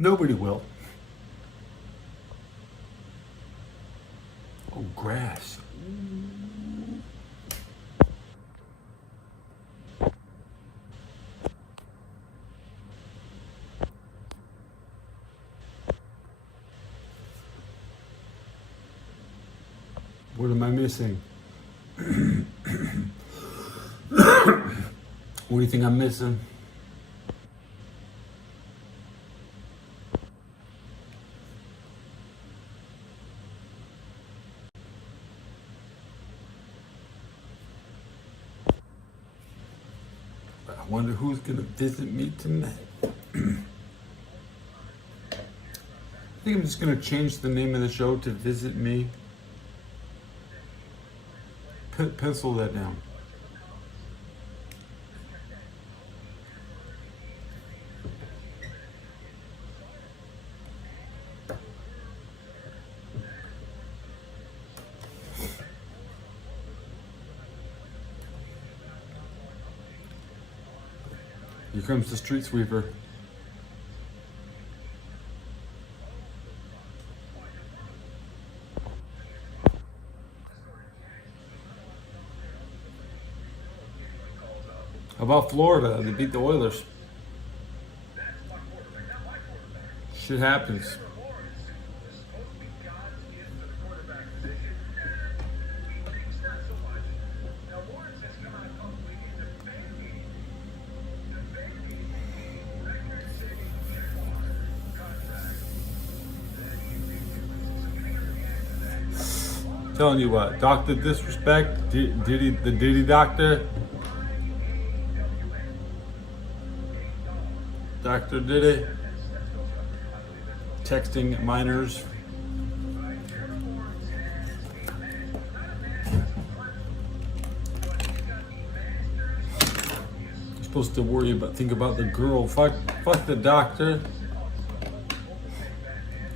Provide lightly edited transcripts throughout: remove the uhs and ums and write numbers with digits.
Nobody will. Oh, grass. What am I missing? What do you think I'm missing? I wonder who's gonna visit me tonight. I think I'm just gonna change the name of the show to Visit Me. Pencil that down. Here comes the street sweeper. How about Florida? They beat the Oilers. Shit happens. Telling you what, Dr. Disrespect, the Diddy Doctor, Dr. Diddy, texting minors. You're supposed to think about the girl. Fuck the doctor.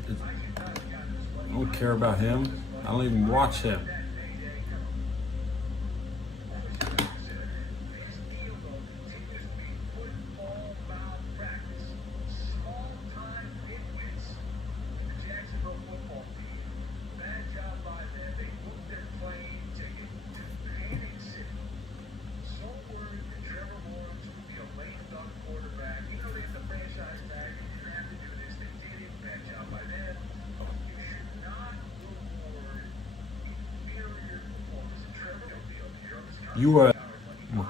I don't care about him. I don't even watch him.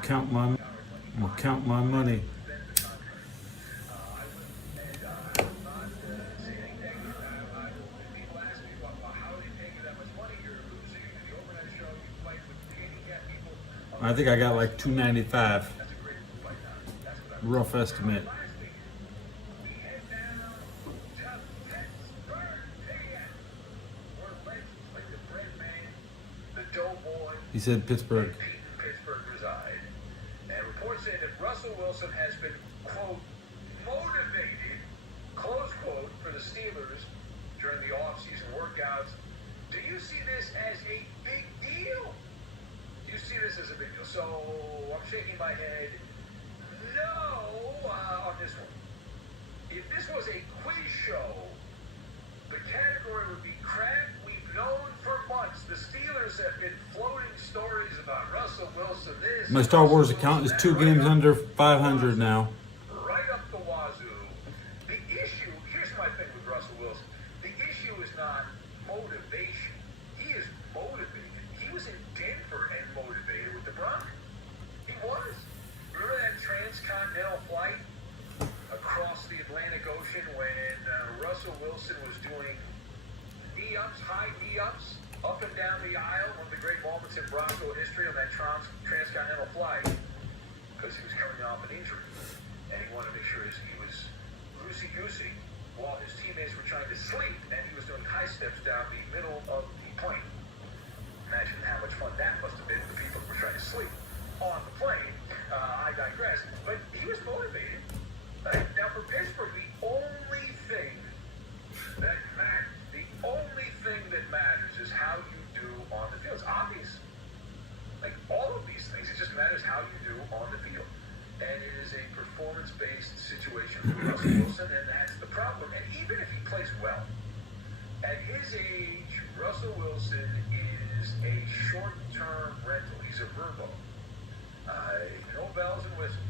I'm gonna count my money. I think I got like $295. Rough estimate. He said Pittsburgh. Reside. And reports say that Russell Wilson has been, quote, motivated, close quote, for the Steelers during the off-season workouts. Do you see this as a big deal? Do you see this as a big deal? So I'm shaking my head no on this one. If this was a quiz show, the category would be crap. We've known for months. The Steelers have been floating stories about Russell Wilson. My Star Wars account is 2 games under 500 now. Right up the wazoo. The issue, here's my thing with Russell Wilson. The issue is not motivation. He is motivated. He was in Denver and motivated with the Broncos. He was. Remember that transcontinental flight across the Atlantic Ocean when Russell Wilson was doing knee-ups, high knee-ups, up and down the aisle, one of the great moments in Bronco history on that transcontinental flight, because he was coming off an injury, and he wanted to make sure he was loosey-goosey while his teammates were trying to sleep, and he was doing high steps down the middle of the plane. Imagine how much fun that must have been for people who were trying to sleep on the plane. I digress, but he was motivated. Now for Pittsburgh, the only thing that matters is how you do on the field. It's obvious. Like all of these things, it just matters how you do on the field. And it is a performance-based situation for Russell Wilson, and that's the problem. welcome. And even if he plays well, at his age, Russell Wilson is a short-term rental. He's a verbo. No bells and whistles.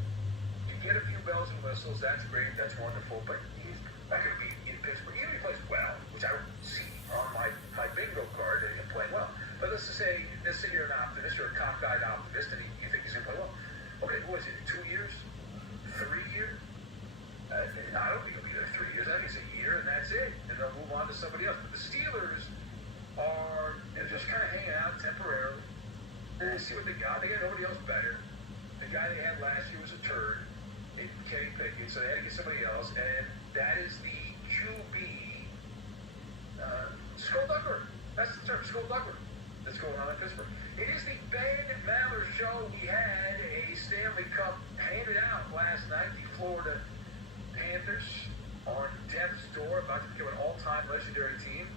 You get a few bells and whistles, that's great, that's wonderful, but he's not going to be in Pittsburgh. Even if he plays well, which I don't see on my bingo card, him playing well. But let's just say you're an optimist, you're a cockeyed optimist, and you think he's going to play well. Okay, what is it, 2 years? 3 years? I don't think he'll be there 3 years. I think it's a year, and that's it. And they'll move on to somebody else. But the Steelers are just kind of hanging out temporarily. And they see what they got. They got nobody else better. The guy they had last year was a turd. Kenny Pickett, so they had to get somebody else. And that is the QB skullduggery. That's the term, skullduggery, that's going on in Pittsburgh. It is the Ben Maller Show. We had a Stanley Cup handed out last night. The Florida Panthers on death's door, about to become an all-time legendary team.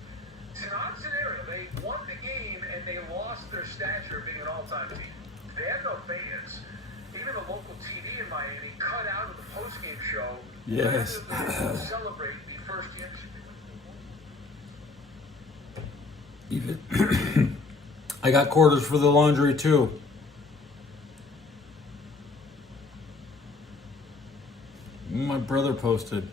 It's an odd scenario. They won the game and they lost their stature of being an all-time team. They have no fans. Even the local TV in Miami cut out of the post-game show. Yes. To celebrate the first championship. Even I got quarters for the laundry too. My brother posted.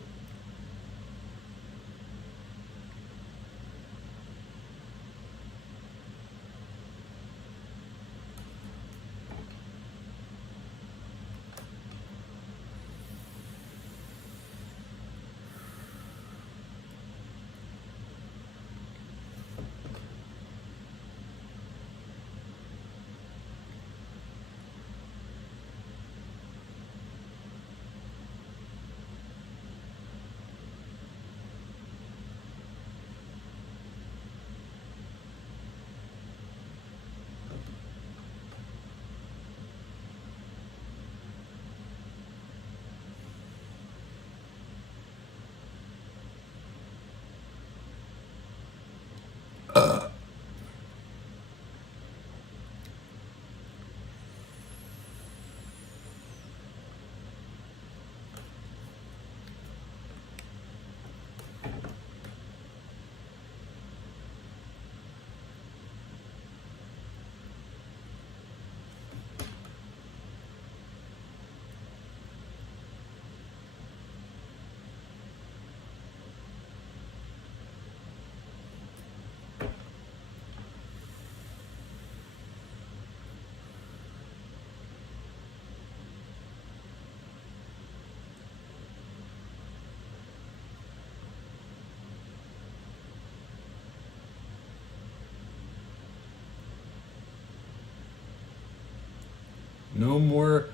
No more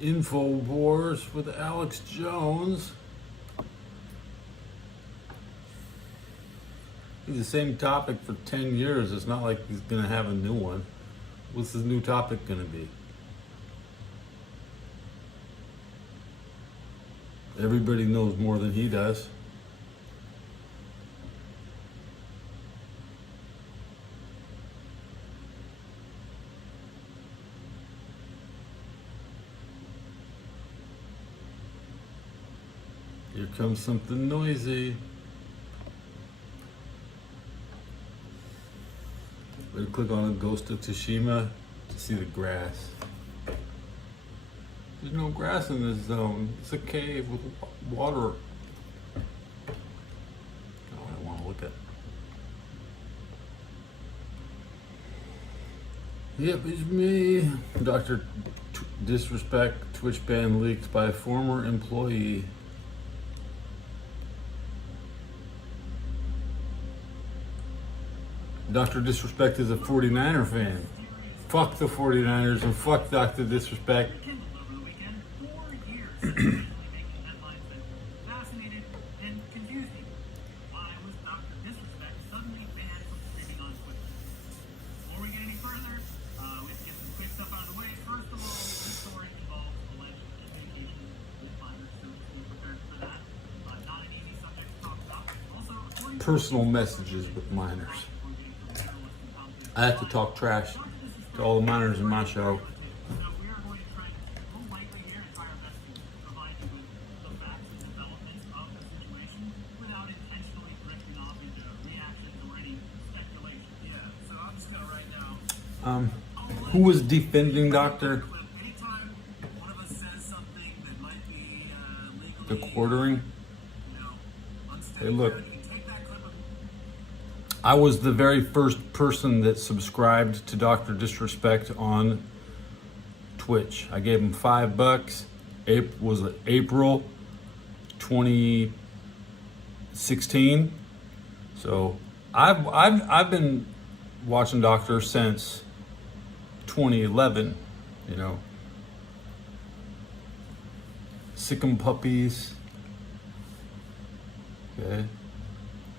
InfoWars with Alex Jones. He's the same topic for 10 years. It's not like he's going to have a new one. What's his new topic going to be? Everybody knows more than he does. Here comes something noisy. Better click on a Ghost of Tsushima to see the grass. There's no grass in this zone. It's a cave with water. Oh, I don't want to look at. Yep, it's me. Dr. Disrespect Twitch ban leaked by a former employee. Dr. Disrespect is a 49er fan. Fuck the 49ers and fuck Dr. Disrespect. Personal messages with minors. I have to talk trash to all the minors in my show. Who was defending Doctor? The quartering? Hey, look. I was the very first person that subscribed to Dr. Disrespect on Twitch. I gave him $5. Was it April 2016? So I've been watching Doctor since 2011. You know, Sick'em Puppies. Okay,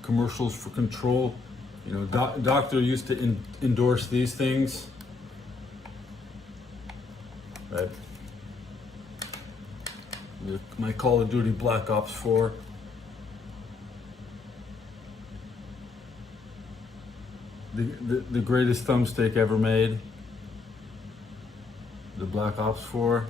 commercials for control. You know, Doctor used to endorse these things. Right. My Call of Duty Black Ops 4. The greatest thumbstick ever made. The Black Ops 4.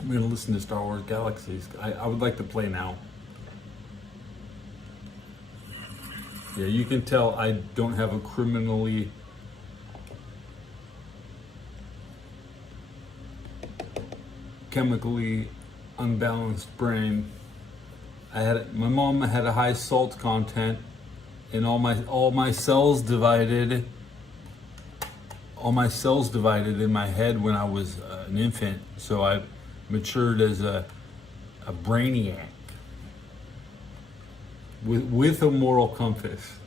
I'm gonna listen to Star Wars Galaxies. I would like to play now. Yeah, you can tell I don't have a criminally chemically unbalanced brain. My mom had a high salt content, and all my cells divided. All my cells divided in my head when I was an infant. So I matured as a brainiac with a moral compass.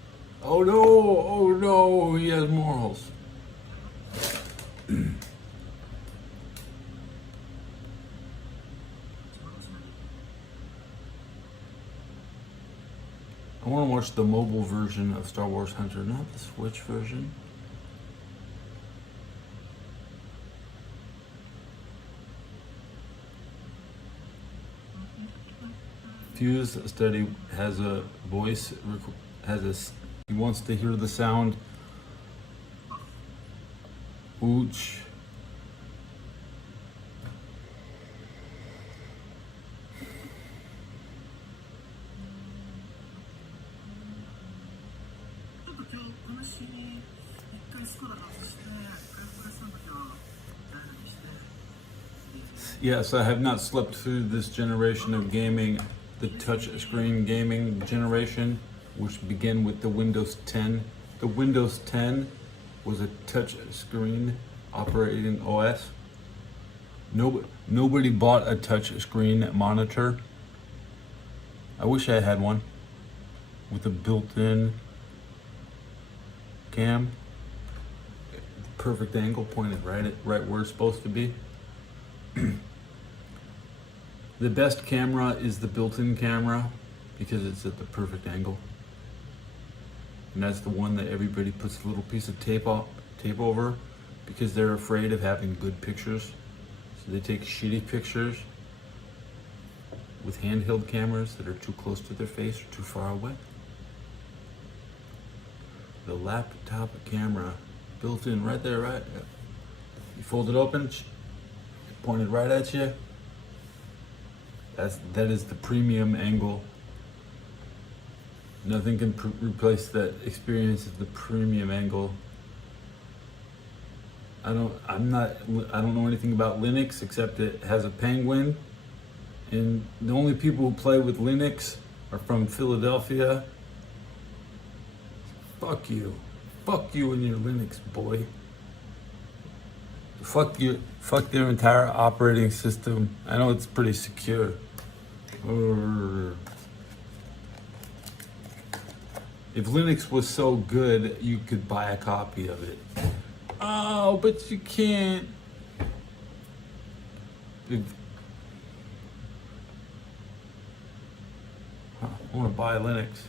Oh no, he has morals. I want to watch the mobile version of Star Wars Hunter, not the Switch version. Fuse study has a voice, he wants to hear the sound. Ooch. Yes, I have not slept through this generation of gaming, the touch screen gaming generation, which began with the Windows 10. The Windows 10 was a touch screen operating OS. Nobody bought a touch screen monitor. I wish I had one with a built-in cam, perfect angle, pointed right where it's supposed to be. The best camera is the built-in camera because it's at the perfect angle. And that's the one that everybody puts a little piece of tape over because they're afraid of having good pictures. So they take shitty pictures with handheld cameras that are too close to their face or too far away. The laptop camera built in right there, right? You fold it open, pointed right at you. That is the premium angle. Nothing can replace that experience of the premium angle. I don't know anything about Linux except it has a penguin, and the only people who play with Linux are from Philadelphia. Fuck you and your Linux, boy. Fuck you, fuck their entire operating system. I know it's pretty secure. If Linux was so good, you could buy a copy of it. Oh, but you can't. I want to buy Linux.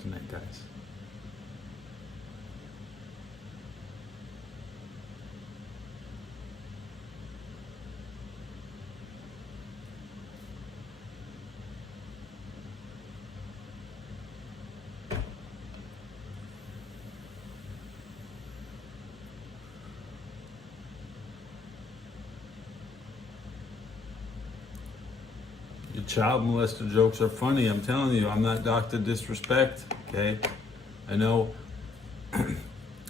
tonight, guys. Your child molester jokes are funny. I'm telling you, I'm not Dr. Disrespect, okay? I know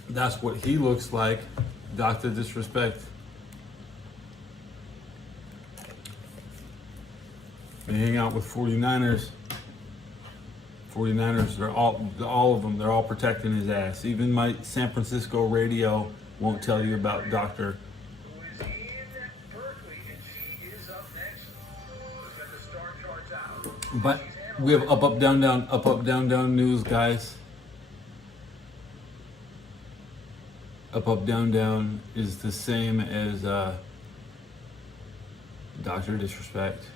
that's what he looks like, Dr. Disrespect. They hang out with 49ers. 49ers, they're all of them, they're all protecting his ass. Even my San Francisco radio won't tell you about Dr. Who is in Berkeley, and she is up next. Let's get the star charts out. But we have up, down, down, up, down news, guys. Up, down is the same as Dr. Disrespect.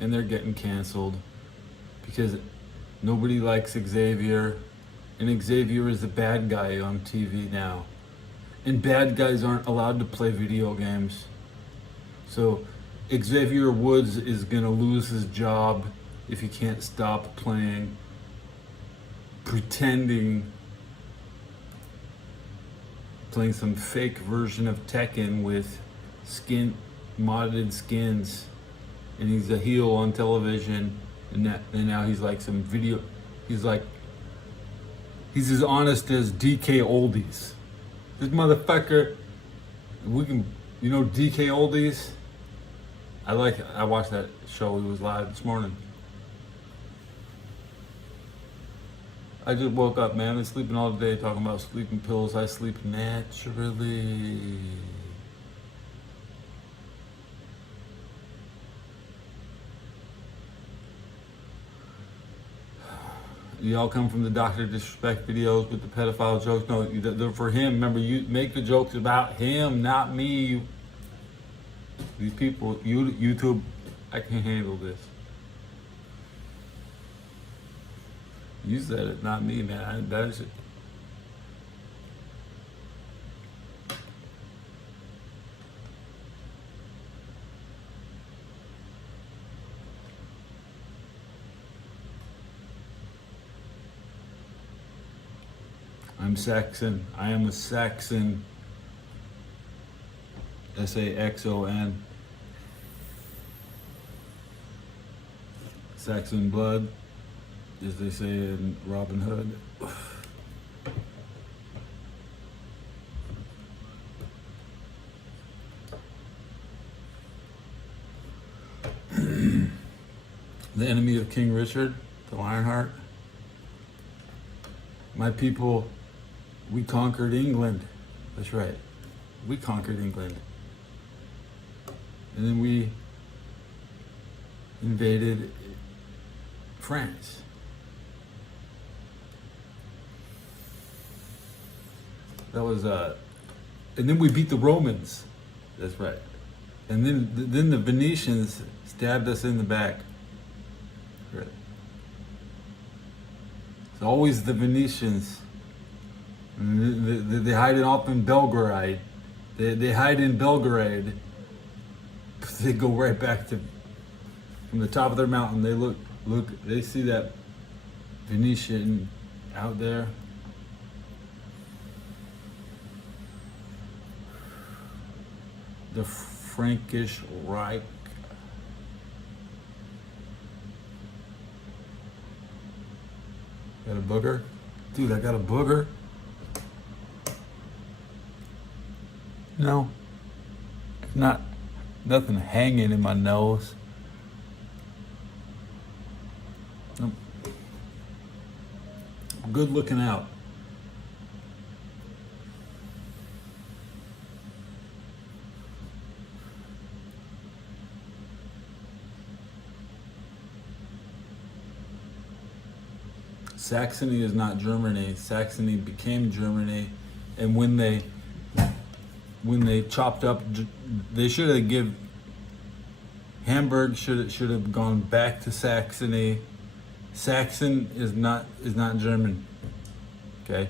And they're getting canceled because nobody likes Xavier. And Xavier is the bad guy on TV now. And bad guys aren't allowed to play video games. So Xavier Woods is gonna lose his job if he can't stop playing, playing some fake version of Tekken with modded skins, and he's a heel on television, and now he's like some video. He's as honest as DK Oldies. This motherfucker, DK Oldies. I watched that show. He was live this morning. I just woke up, man. I've been sleeping all day, talking about sleeping pills. I sleep naturally. Y'all come from the Dr. Disrespect videos with the pedophile jokes. No, they're for him. Remember, you make the jokes about him, not me. These people, YouTube, I can't handle this. You said it, not me, man. That is it. I'm Saxon. I am a Saxon. Saxon. Saxon blood, as they say in Robin Hood. The enemy of King Richard, the Lionheart. My people, we conquered England. That's right. We conquered England. And then we invaded France. That was and then we beat the Romans. That's right. And then the Venetians stabbed us in the back. Right. It's always the Venetians. They hide it off in Belgrade. They hide in Belgrade. They go right back to from the top of their mountain. They look. They see that Venetian out there. The Frankish Reich. Got a booger? Dude, I got a booger. No. Nothing hanging in my nose. Nope. Good looking out. Saxony is not Germany. Saxony became Germany, and when they chopped up, they should have Hamburg should have gone back to Saxony, Saxon is not German. Okay,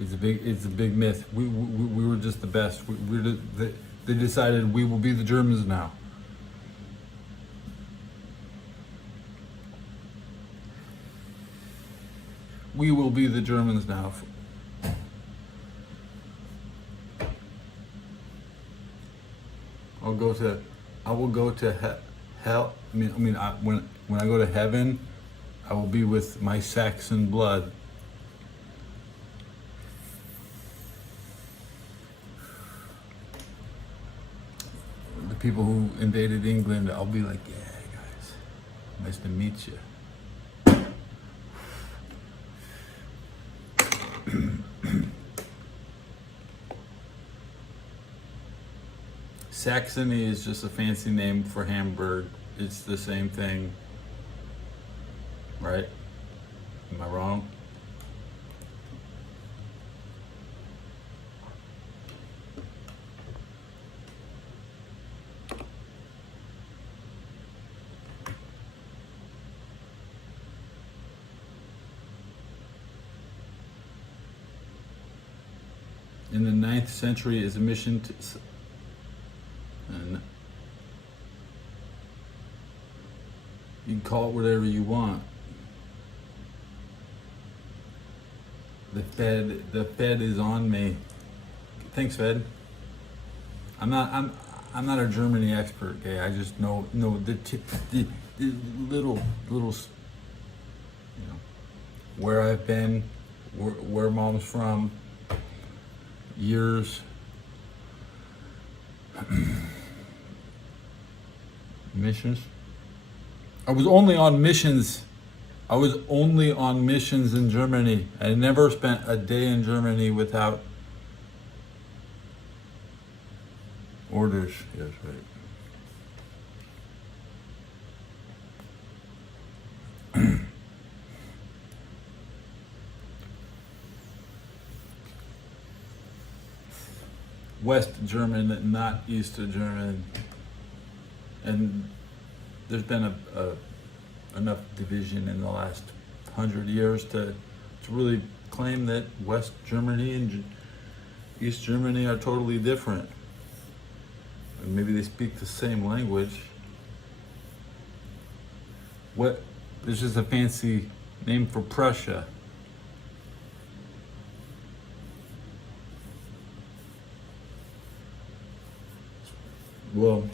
it's a big myth. We were just the best. They decided we will be the Germans now. We will be the Germans now. I will go to hell. When I go to heaven, I will be with my Saxon blood. The people who invaded England, I'll be like, yeah, guys, nice to meet you. Saxony is just a fancy name for Hamburg. It's the same thing, right? Am I wrong? In the 9th century, is a mission to. And you can call it whatever you want. The Fed is on me. Thanks, Fed. I'm not a Germany expert. Okay, I just know the little, where I've been, where mom's from, years. Missions. I was only on missions in Germany. I never spent a day in Germany without orders. Yes, right. West German, not East German. And there's been enough division in the last 100 years to really claim that West Germany and East Germany are totally different. And maybe they speak the same language. There's just a fancy name for Prussia. Well,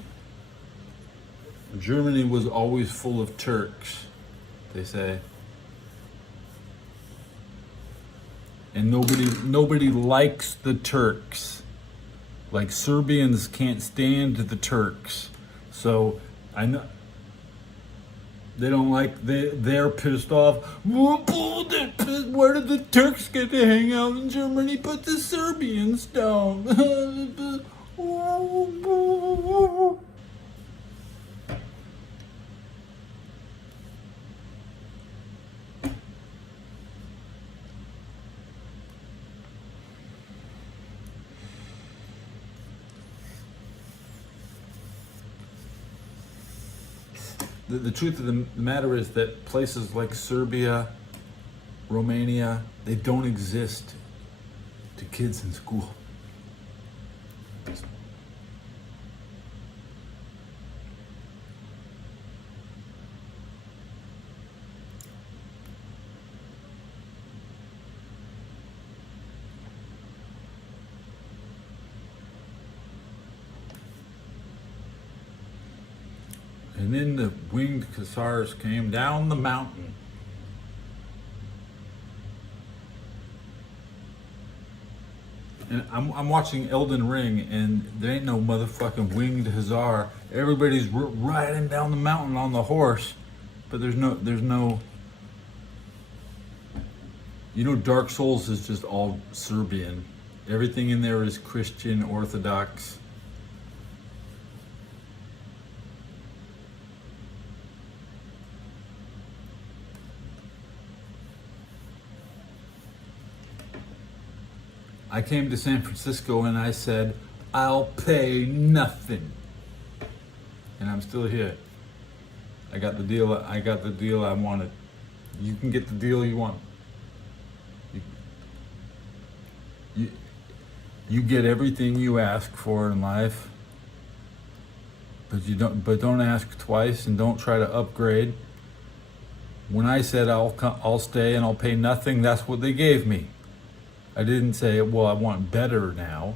Germany was always full of Turks, they say. And nobody likes the Turks. Like Serbians can't stand the Turks. So I know they don't like, they're pissed off. Where did the Turks get to hang out in Germany? Put the Serbians down. The truth of the matter is that places like Serbia, Romania, they don't exist to kids in school. And then the winged hussars came down the mountain. And I'm watching Elden Ring, and there ain't no motherfucking winged hussar. Everybody's riding down the mountain on the horse, but there's no. Dark Souls is just all Serbian. Everything in there is Christian Orthodox. I came to San Francisco and I said, I'll pay nothing. And I'm still here. I got the deal. I got the deal I wanted. You can get the deal you want. You, you, you get everything you ask for in life, but you don't. But don't ask twice, and don't try to upgrade. When I said I'll stay and I'll pay nothing, that's what they gave me. I didn't say, well, I want better now.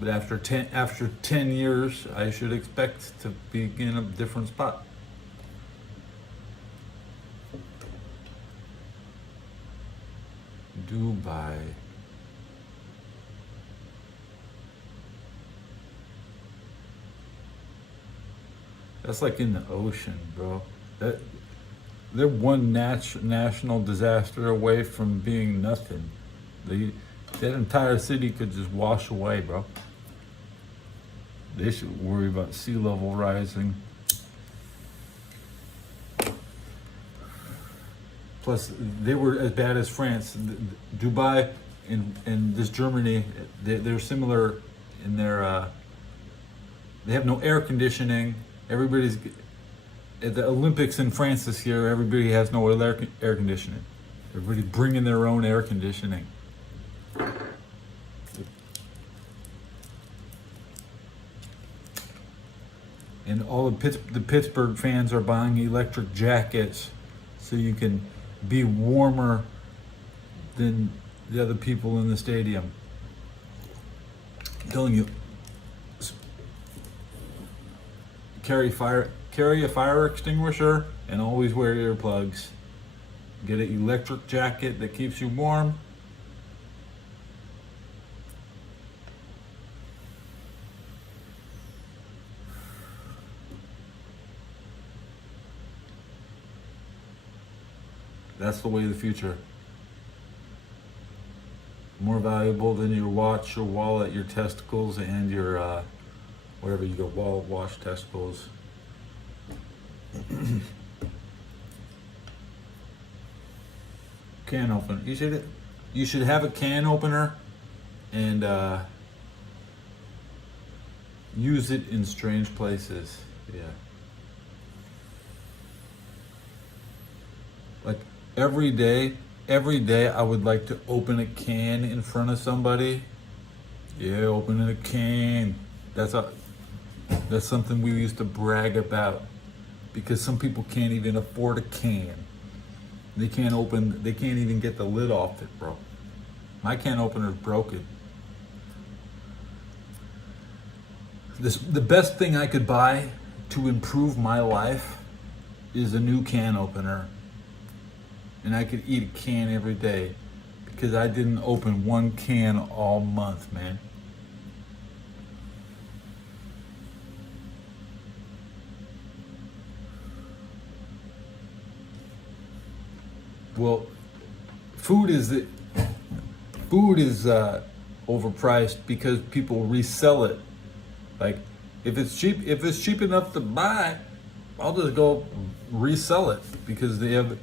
But after 10 years, I should expect to be in a different spot. Dubai. That's like in the ocean, bro. They're one national disaster away from being nothing. That entire city could just wash away, bro. They should worry about sea level rising. Plus, they were as bad as France. Dubai and this Germany, they're similar in their. They have no air conditioning. Everybody's at the Olympics in France this year. Everybody has no air conditioning. Everybody's bringing their own air conditioning. And all the Pittsburgh fans are buying electric jackets so you can be warmer than the other people in the stadium. I'm telling you, carry a fire extinguisher and always wear earplugs. Get an electric jacket that keeps you warm. That's the way of the future. More valuable than your watch, your wallet, your testicles, and your whatever you go, wash testicles. Can opener. You should have a can opener and use it in strange places. Yeah. Like every day I would like to open a can in front of somebody. Yeah, opening a can. That's something we used to brag about, because some people can't even afford a can. They can't even get the lid off it, bro. My can opener's broken. The best thing I could buy to improve my life is a new can opener. And I could eat a can every day because I didn't open one can all month, man. Well, food is overpriced because people resell it. Like, if it's cheap enough to buy, I'll just go resell it, because they have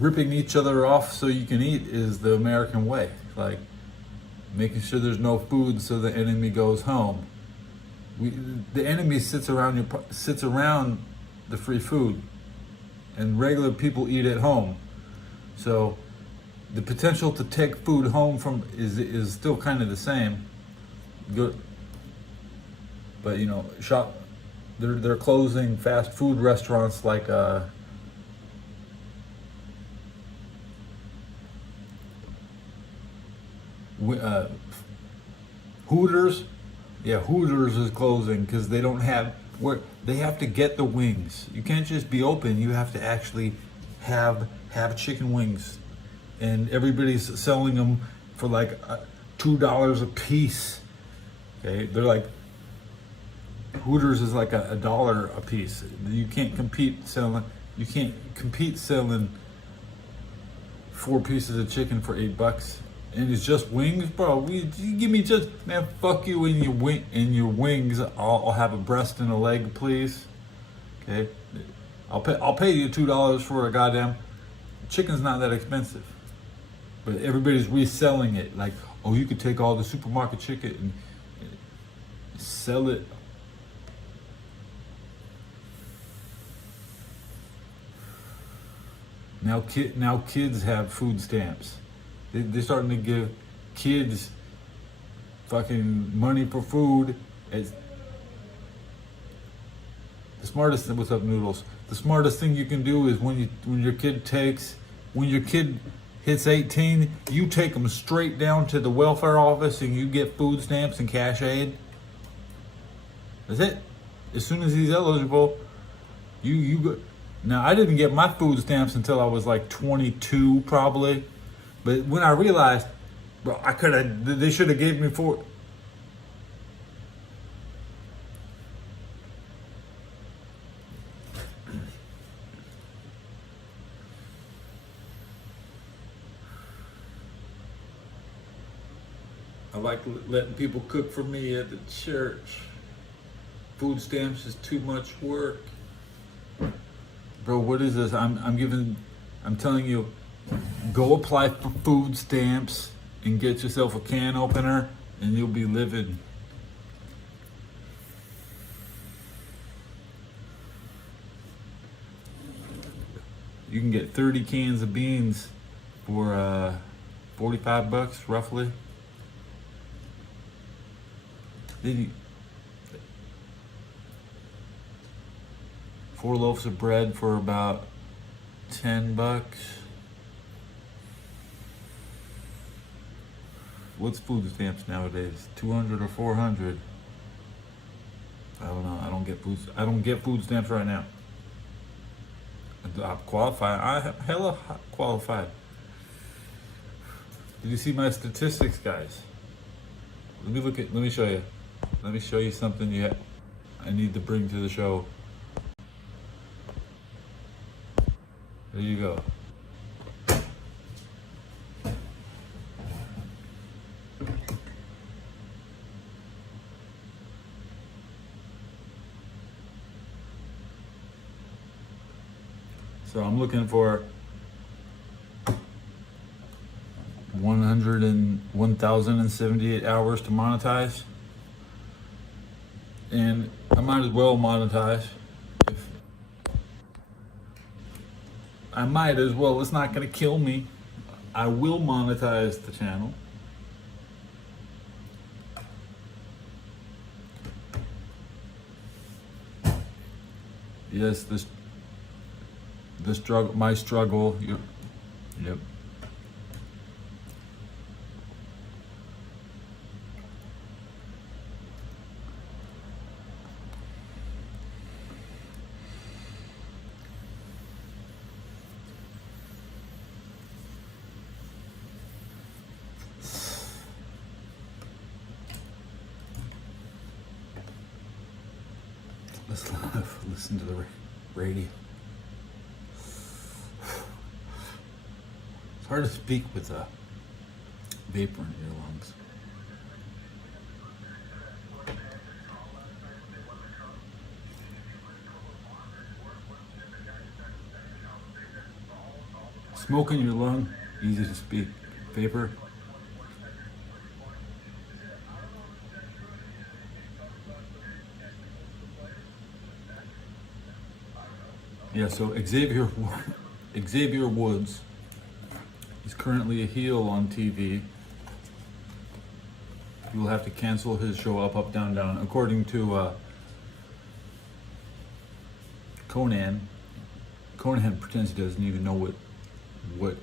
ripping each other off so you can eat is the American way. Like, making sure there's no food so the enemy goes home. The enemy sits around the free food, and regular people eat at home. So the potential to take food home from is still kind of the same. Good, but you know, they're closing fast food restaurants like Hooters. Yeah, Hooters is closing because they don't have they have to get the wings. You can't just be open. You have to actually have chicken wings, and everybody's selling them for like $2 a piece. Okay, they're like, Hooters is like a dollar a piece. You can't compete selling 4 pieces of chicken for $8. And it's just wings, bro. You give me just, man, fuck you in your wings. I'll have a breast and a leg, please. Okay, I'll pay you $2 for a goddamn chicken's not that expensive, but everybody's reselling it like, oh, you could take all the supermarket chicken and sell it. Now kids have food stamps. They're starting to give kids fucking money for food. It's the smartest thing. What's up, Noodles? The smartest thing you can do is when your kid hits 18, you take them straight down to the welfare office and you get food stamps and cash aid. That's it. As soon as he's eligible, you go. Now, I didn't get my food stamps until I was like 22, probably. But when I realized, bro, they should have gave me four. I like letting people cook for me at the church. Food stamps is too much work. Bro, what is this? I'm telling you, go apply for food stamps and get yourself a can opener and you'll be living. You can get 30 cans of beans for $45 roughly. Then 4 loaves of bread for about $10. What's food stamps nowadays? 200 or 400? I don't know. I don't get food stamps right now. I'm qualified. I'm hella qualified. Did you see my statistics, guys? Let me show you. Let me show you something I need to bring to the show. There you go. So I'm looking for 1,078 hours to monetize. And I might as well monetize. I might as well. It's not going to kill me. I will monetize the channel. Yes, the struggle, my struggle. Yep. Let's listen to the radio. It's hard to speak with a vapor in your lungs. Smoke in your lung, easy to speak. Vapor. Yeah, so Xavier Woods, he's currently a heel on TV. He will have to cancel his show Up, Down, Down. According to Conan pretends he doesn't even know what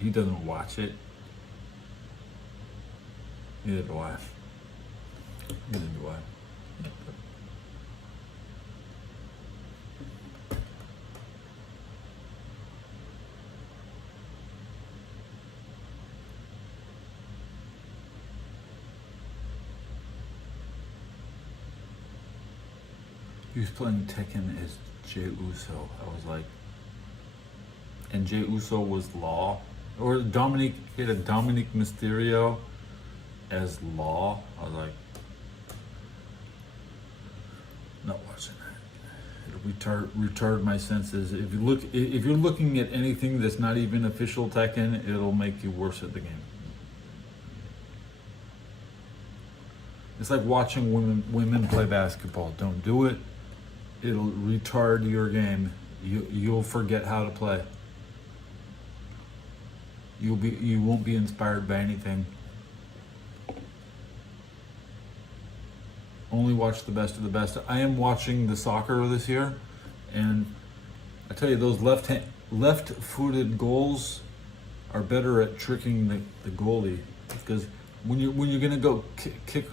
he doesn't watch it. Neither do I. He was playing Tekken as Jey Uso. I was like, and Jey Uso was Law, or Dominic. He had a Dominic Mysterio as Law. I was like, not watching that. It'll retard my senses. If you're looking at anything that's not even official Tekken, it'll make you worse at the game. It's like watching women play basketball. Don't do it. It'll retard your game. You'll forget how to play. you won't be inspired by anything. Only watch the best of the best. I am watching the soccer this year, and I tell you, those left-footed goals are better at tricking the goalie, because when you're gonna go kick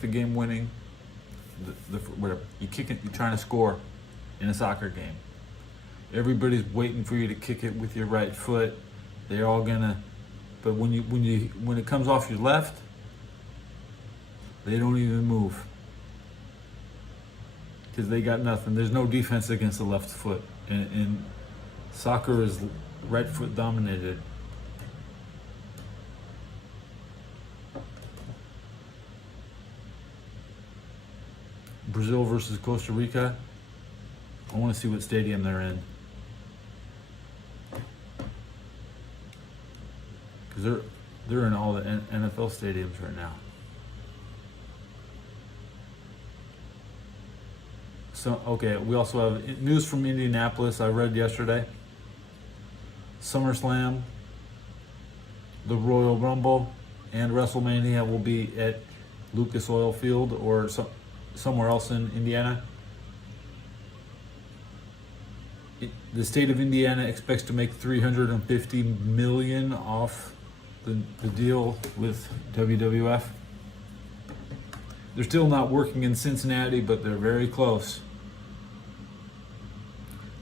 the game winning, whatever you kick it, you're trying to score in a soccer game. Everybody's waiting for you to kick it with your right foot. They're all gonna, but when it comes off your left, they don't even move, because they got nothing. There's no defense against the left foot, and soccer is right foot dominated. Brazil versus Costa Rica. I want to see what stadium they're in, because they're in all the NFL stadiums right now. So, okay, we also have news from Indianapolis I read yesterday. SummerSlam, the Royal Rumble, and WrestleMania will be at Lucas Oil Field or somewhere else in Indiana. The state of Indiana expects to make $350 million off the deal with WWF. They're still not working in Cincinnati, but they're very close.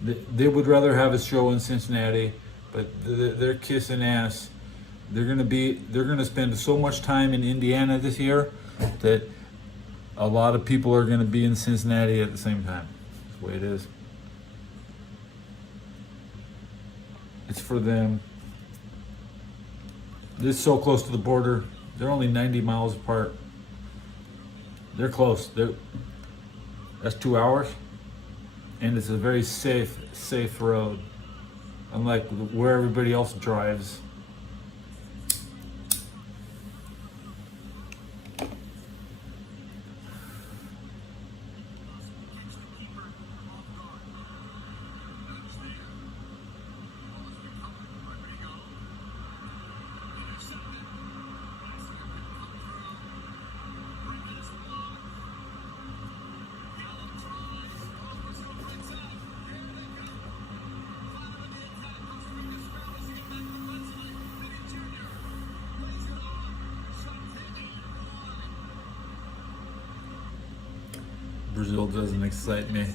They would rather have a show in Cincinnati, but they're kissing ass. They're gonna spend so much time in Indiana this year that a lot of people are gonna be in Cincinnati at the same time. That's the way it is. It's for them. This is so close to the border. They're only 90 miles apart. They're close. That's 2 hours, and it's a very safe road, unlike where everybody else drives. Brazil doesn't excite me.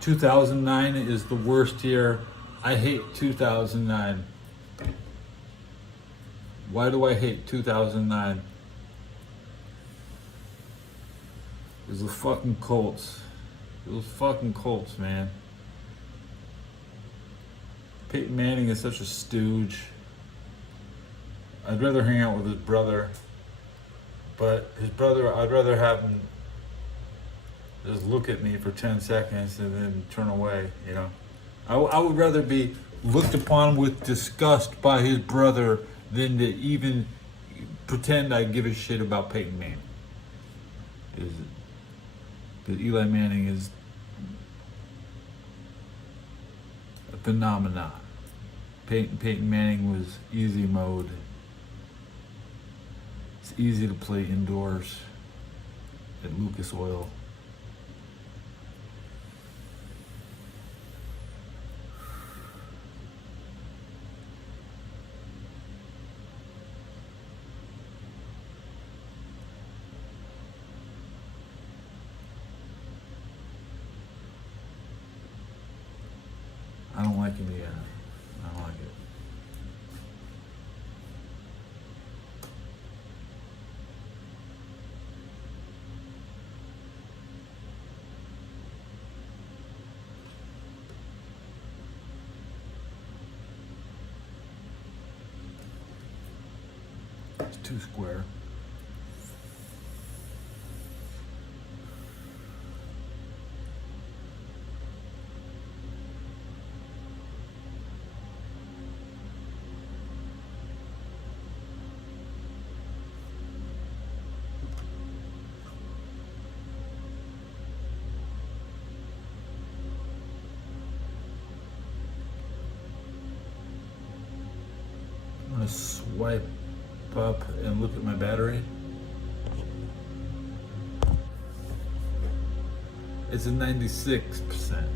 "2009 is the worst year. I hate 2009. Why do I hate 2009? It was the fucking Colts. It was fucking Colts, man. Peyton Manning is such a stooge. I'd rather hang out with his brother, but his brother, I'd rather have him just look at me for 10 seconds and then turn away, you know. I would rather be looked upon with disgust by his brother than to even pretend I give a shit about Peyton Manning. Because Eli Manning is a phenomenon. Peyton Manning was easy mode. It's easy to play indoors at Lucas Oil. I don't like Indiana. I don't like it. It's too square. I'm gonna swipe up and look at my battery. It's a 96%.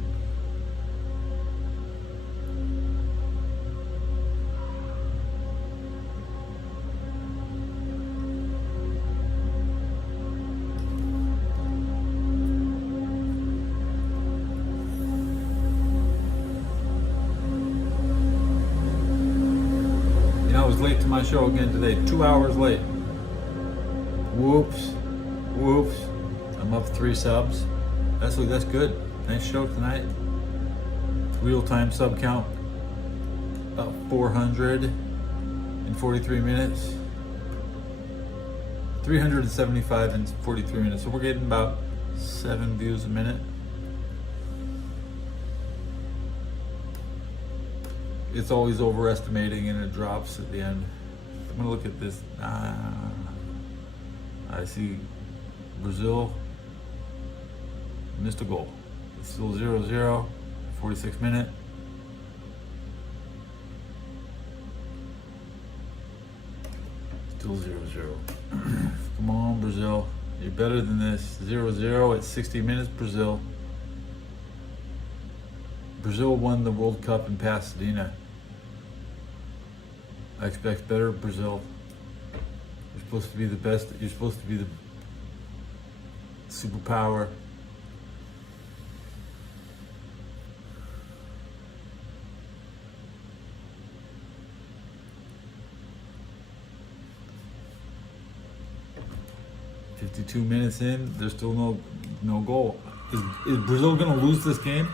I was late to my show again today, 2 hours late. Whoops. I'm up 3 subs. That's good. Nice show tonight. Real-time sub count, about 443 minutes. 375 in 43 minutes. So we're getting about 7 views a minute. It's always overestimating and it drops at the end. I'm gonna look at this. I see Brazil missed a goal. It's still 0-0, 46 minute. Still 0-0. Come on, Brazil. You're better than this. 0-0 at 60 minutes, Brazil. Brazil won the World Cup in Pasadena. I expect better, Brazil. You're supposed to be the best. You're supposed to be the superpower. "52 minutes in, there's still no goal. Is Brazil gonna lose this game?"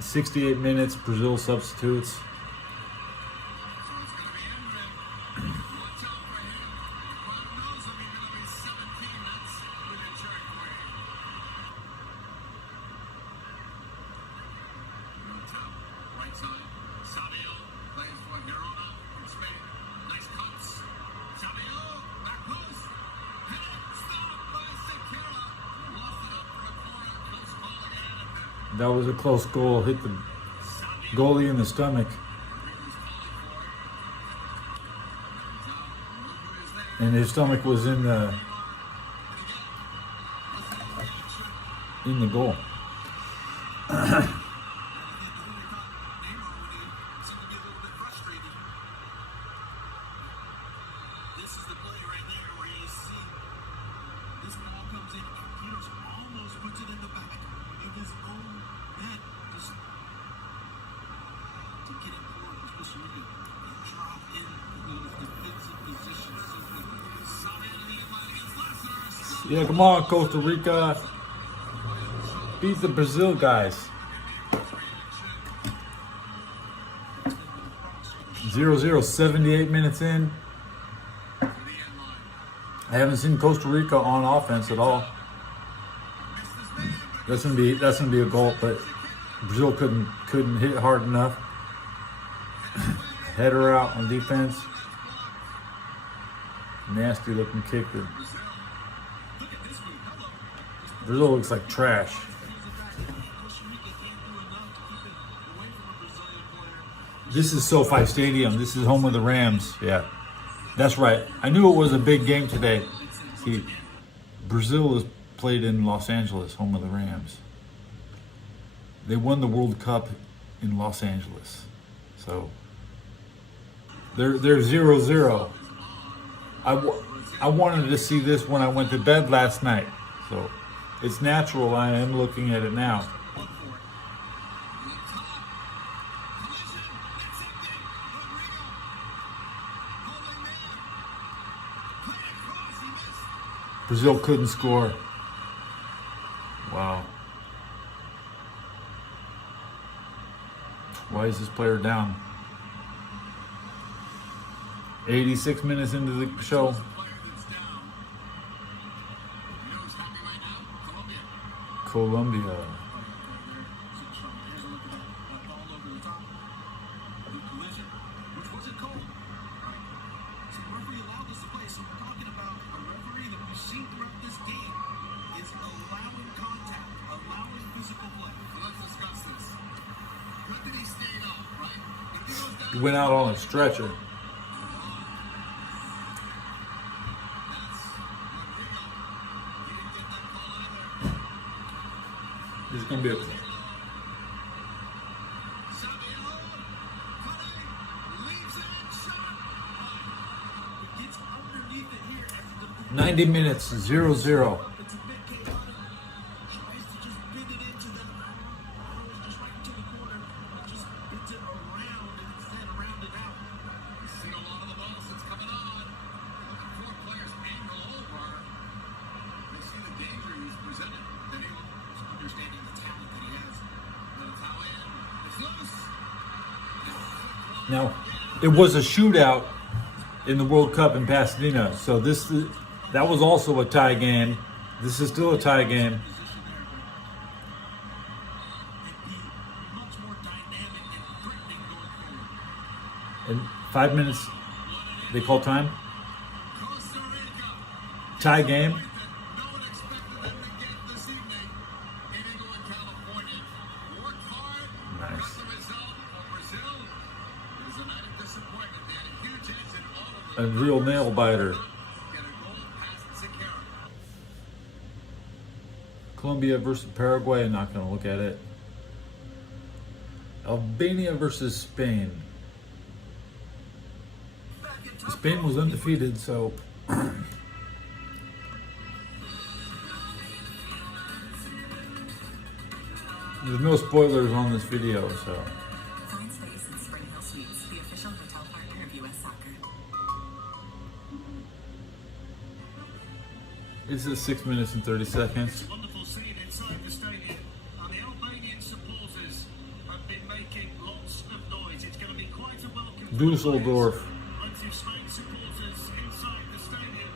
68 minutes, Brazil substitutes. That was a close goal, hit the goalie in the stomach. And his stomach was in the goal. Yeah, come on, Costa Rica. Beat the Brazil guys. 0-0, 78 minutes in. I haven't seen Costa Rica on offense at all. That's gonna be a goal, but Brazil couldn't hit hard enough. Header out on defense. Nasty looking kick. Brazil looks like trash. This is SoFi Stadium. This is home of the Rams. Yeah, that's right. I knew it was a big game today. See, Brazil is played in Los Angeles, home of the Rams. They won the World Cup in Los Angeles. So they're 0-0. I wanted to see this when I went to bed last night. So it's natural I am looking at it now. Brazil couldn't score. Wow. Why is this player down? 86 minutes into the show. Colombia. He went out on a stretcher. This is going to be a... minutes, 0-0. Now, it was a shootout in the World Cup in Pasadena, so that was also a tie game. This is still a tie game. In 5 minutes, they call time. Tie game. Nice. A real nail biter. Colombia versus Paraguay, I'm not going to look at it. Albania versus Spain. Spain was undefeated, so there's no spoilers on this video, so. Find space in Spring Hill Suites, the official hotel partner of U.S. Soccer. This is 6 minutes and 30 seconds. Wonderful scene inside the stadium, and the Albanian supporters have been making lots of noise. It's going to be quite a welcome. Dusseldorf. Plenty of Spain supporters inside the stadium,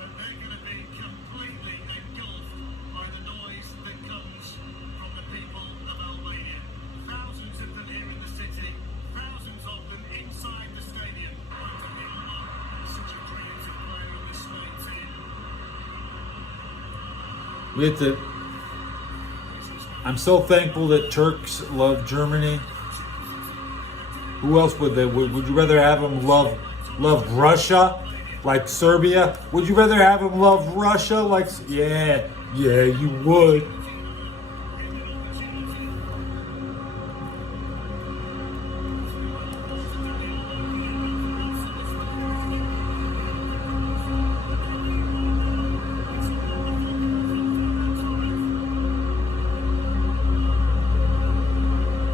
and they're going to be completely engulfed by the noise that comes from the people of Albania. Thousands of them here in the city, thousands of them inside the stadium. Such a dream to play on this Spain team. I'm so thankful that Turks love Germany. Who else would they? Would you rather have them love Russia, like Serbia? Would you rather have them love Russia, like yeah, you would.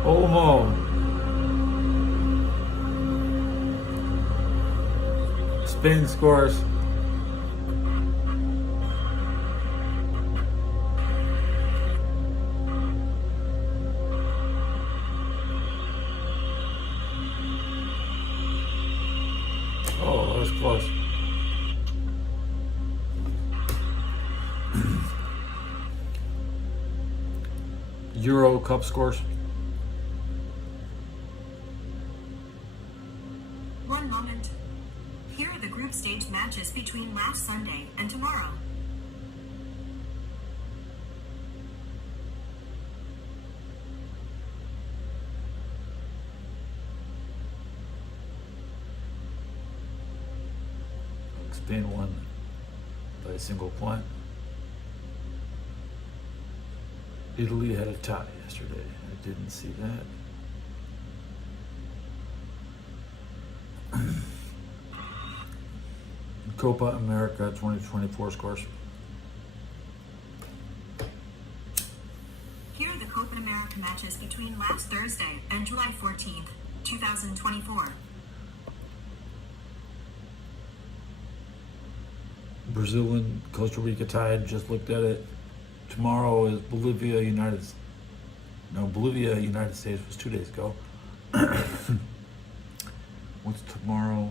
Olmo. Spain scores. Oh, that was close. Euro Cup scores. One moment. Here are the group stage matches between last Sunday and tomorrow. Spain won by a single point. Italy had a tie yesterday. I didn't see that. Copa America 2024 scores. Here are the Copa America matches between last Thursday and July 14th, 2024. Brazil and Costa Rica tied. Just looked at it. Tomorrow is Bolivia United States was 2 days ago. What's tomorrow?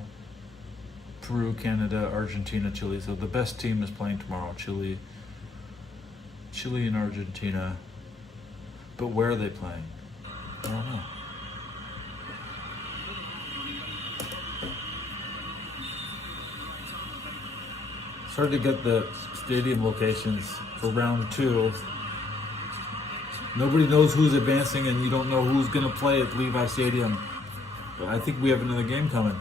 Peru, Canada, Argentina, Chile. So the best team is playing tomorrow. Chile and Argentina. But where are they playing? I don't know. It's hard to get the stadium locations for round 2. Nobody knows who's advancing, and you don't know who's going to play at Levi Stadium. But I think we have another game coming.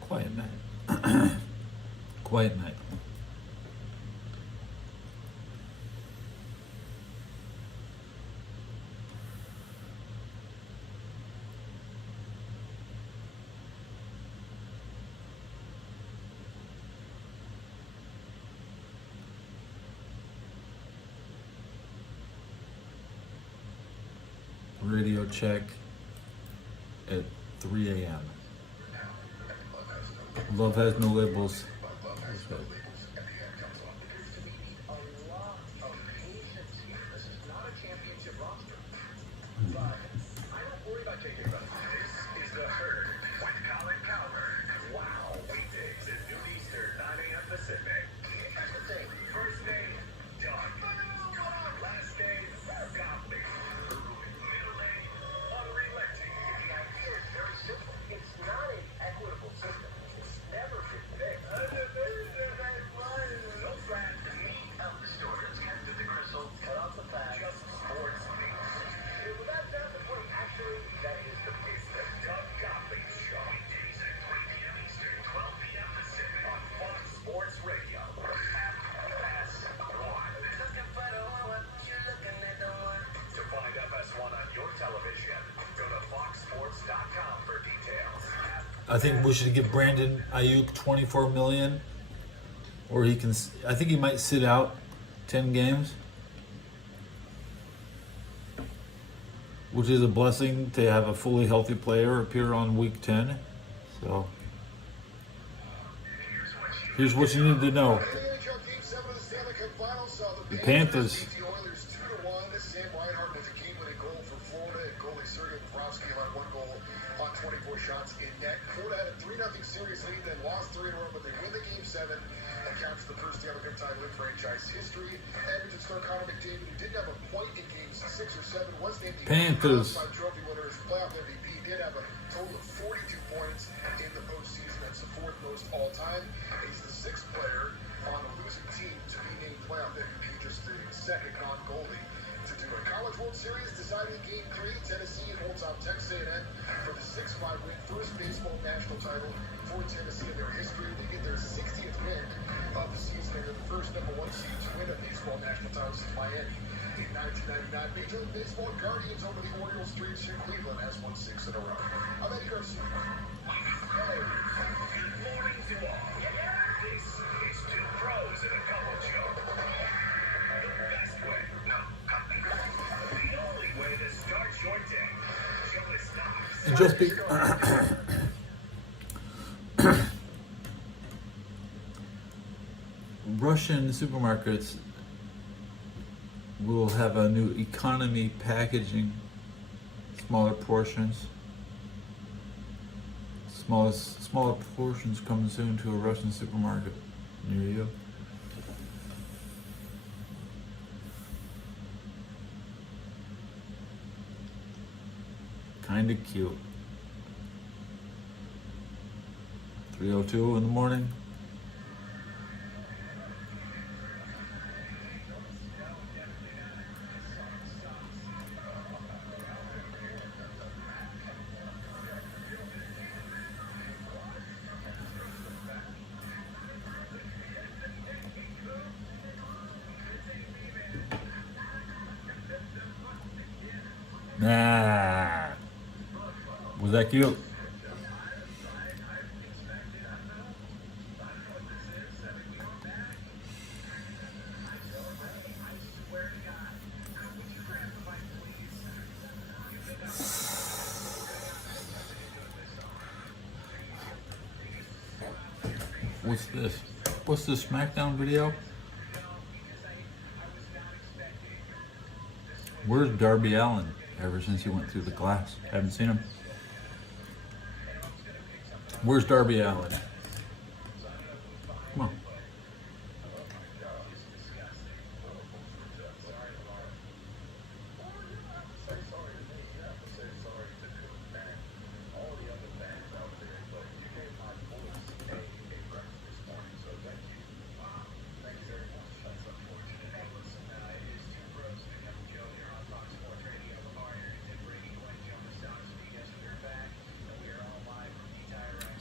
Quiet night. Quiet night. Radio check at 3 a.m. Love has no labels. I think we should give Brandon Ayuk $24 million, or he can. I think he might sit out 10 games, which is a blessing to have a fully healthy player appear on week 10. So here's what you need to know: the Panthers. Shots in net. Florida had a 3-0 series lead, then lost 3 in a row, but they win the game 7 and capture the first Stanley Cup title in franchise history. Edmonton star Connor McDavid, who didn't have a point in games 6 or 7, was named the Panthers trophy winners, playoff MVP, did have a total of 42 points in the postseason. That's the 4th most all time. He's the 6th player on a losing team to be named playoff MVP, just the 2nd non-goalie to do it. College World Series deciding game 3. Tennessee holds out Texas A&M for the 6-5 win, first baseball national title for Tennessee in their history. They get their 60th win of the season. They're the first #1 seed to win a baseball national title since Miami in 1999. Major League Baseball Guardians over the Orioles 3-2. Cleveland has won 6 in a row. I'm Eddie Garcia. Hey, good morning to all. This is Two Pros and a Cup of Joe. The best way, no, the only way to start your day. Joe is not. And just be Russian supermarkets will have a new economy packaging, smaller portions. Smaller portions coming soon to a Russian supermarket near you. Kind of cute. 3:02 in the morning. Nah. Was that cute? What's this? What's this SmackDown video? Where's Darby Allin? Ever since he went through the glass. Haven't seen him. Where's Darby Allin? Come on.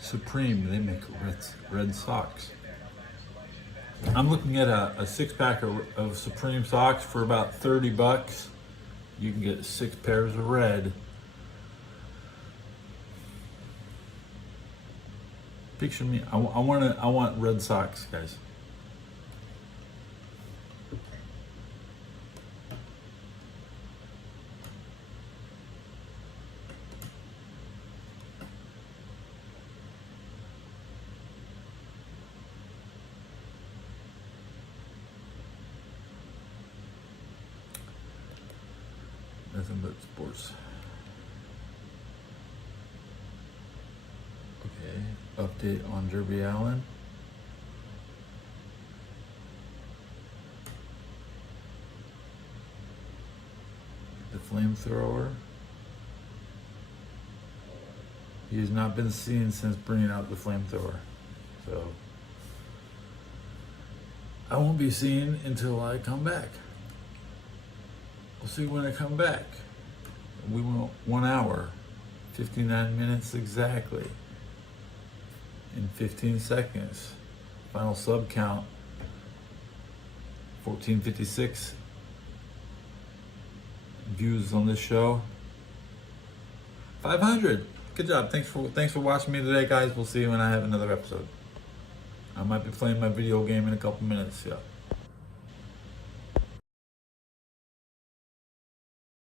Supreme, they make red socks. I'm looking at a 6-pack of Supreme socks for about $30. You can get 6 pairs of red. Picture me. I want red socks, guys. Nothing but sports. Okay, update on Darby Allin. The flamethrower. He has not been seen since bringing out the flamethrower. So I won't be seen until I come back. We'll see when I come back. We went 1 hour, 59 minutes exactly, in 15 seconds. Final sub count, 1456 views on this show. 500. Good job. Thanks for watching me today, guys. We'll see you when I have another episode. I might be playing my video game in a couple minutes. Yeah.